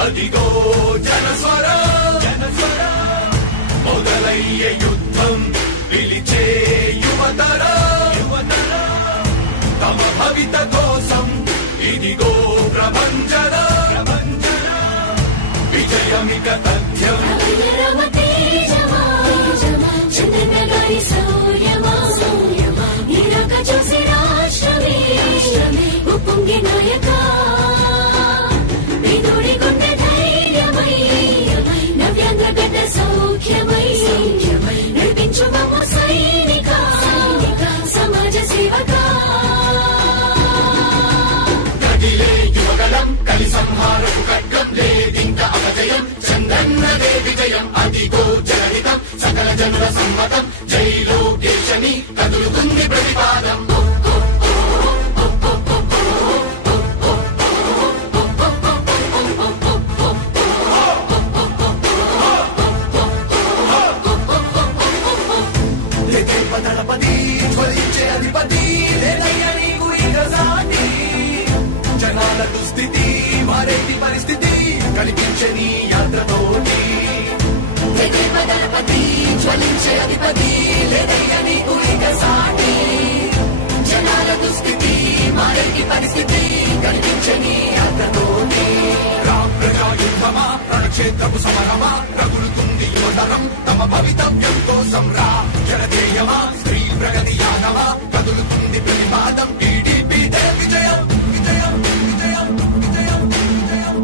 అదిగో జనస్వర మొదలయ్యే యుద్ధం పిలిచే యువతర తమ భవిత కోసం ఇదిగో ప్రభంజన విజయమిక తథ్యం ఉప్పొంగే నాయక విదుడి గుండె ధైర్యమై నవ్యాంధ్ర గడ్డ సౌఖ్యమై నడిపించు మమ్మ సైనిక సమాజ సేవక కదిలే యువగలం కలి సంహారపు ఖడ్గం లేదింక అపజయం చంద్రన్నదే విజయం అదిగో జనహితం సకల జనుల సమ్మతం జై లోకేశని కదులుతుంది ప్రతిపాదం దళపతి జ్వలించే అధిపతి లేదయ్యా నీకు ఇక సాటి జనాల దుస్థితి మారేటి పరిస్థితి కనిపించే నీ యాత్రతోటి దళపతి జ్వలించే అధిపతి లేదయ్యా నీకు ఇక సాటి జనాల దుస్థితి మారేటి పరిస్థితి కనిపించే నీ యాత్రతోటి ప్రజాయుద్ధమా రణక్షేత్రపు సమరమా రగులుతుంది యువతరం తమ భవితవ్యం కోసం రా జనదేయమా స్త్రీ ప్రగతి యానమా కదులుతుంది ప్రతిపాదం టీడీపీ విజయం విజయం విజయం విజయం విజయం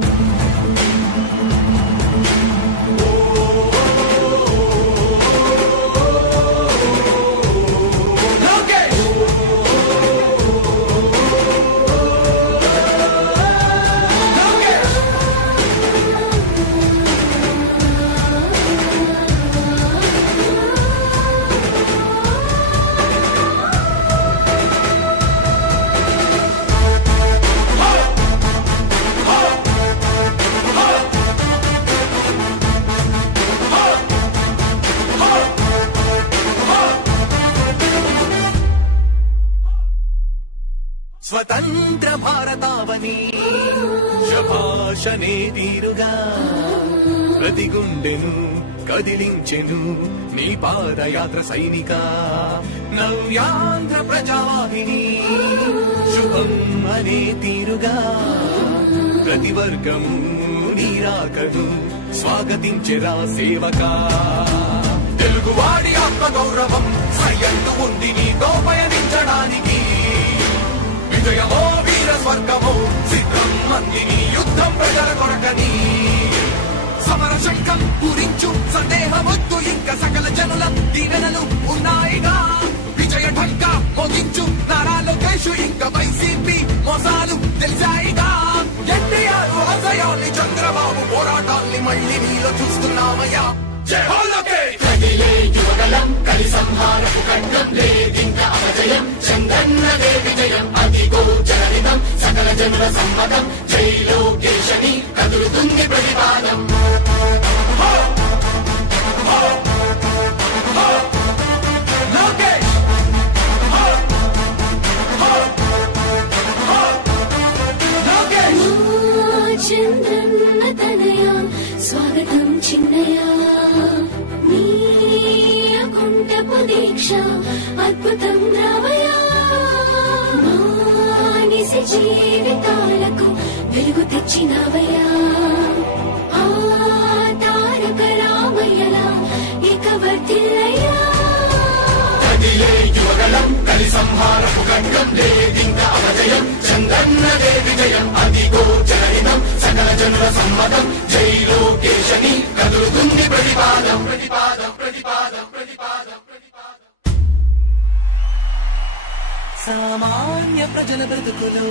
స్వతంత్ర భారతావని శభాషనే తీరుగా ప్రతి గుండెను కదిలించెను నీ పాదయాత్ర సైనిక నవ్యాంధ్ర ప్రజావాహిని శుభం అనే తీరుగా ప్రతి వర్గము నీరాకను స్వాగతించెరా సేవక తెలుగువాడి ఆత్మగౌరవం సయ్యంటూ ఉంది నీతో పయనించడానికి విజయమో వీర స్వర్గమో సిద్ధం మందిని యుద్ధం ప్రజల కొరకని సమర శంఖం పూరించు సందేహమొద్దు ఇంకా సకల జనుల దీవెనలు ఉన్నాయిగా విజయ ఢంకా మోగించు నారా లోకేష్ ఇంకా వైసీపీ మోసాలు తెలిసాయిగా ఎన్టీఆర్ ఆశయాల్ని చంద్రబాబు పోరాటాల్ని మళ్ళీ నీలో చూస్తున్నామయ్యా జై హో లోకేష్ కదిలే యువగలం కలి సంహారపు ఖడ్గం లేదింక అపజయం చంద్రన్నదే విజయం అదిగో జనహితం సకల జనుల సమ్మతం జై లోకేశని కదులుతుంది ప్రతిపాదం చంద్రన్న తనయ స్వాగతం చిన్నయ నీకుంటపు దీక్ష అద్భుతం రావయా మానిసి జీవితాలకు వెలుగు తెచ్చినవయా ఆ తారక రామయ్యలా ఇక వర్తిల్లయ్యా కదిలే యువగలం కలి సంహారపు ఖడ్గం లేదింక అపజయం చంద్రన్నదే విజయం అదిగో జనహితం సకల జనుల సమ్మతం జై లోకేశని కదులుతుంది ప్రతిపాదం ప్రతిపాదం ప్రతిపాదం ప్రతిపాదం ప్రతిపాదం సామాన్య ప్రజల బ్రతుకులో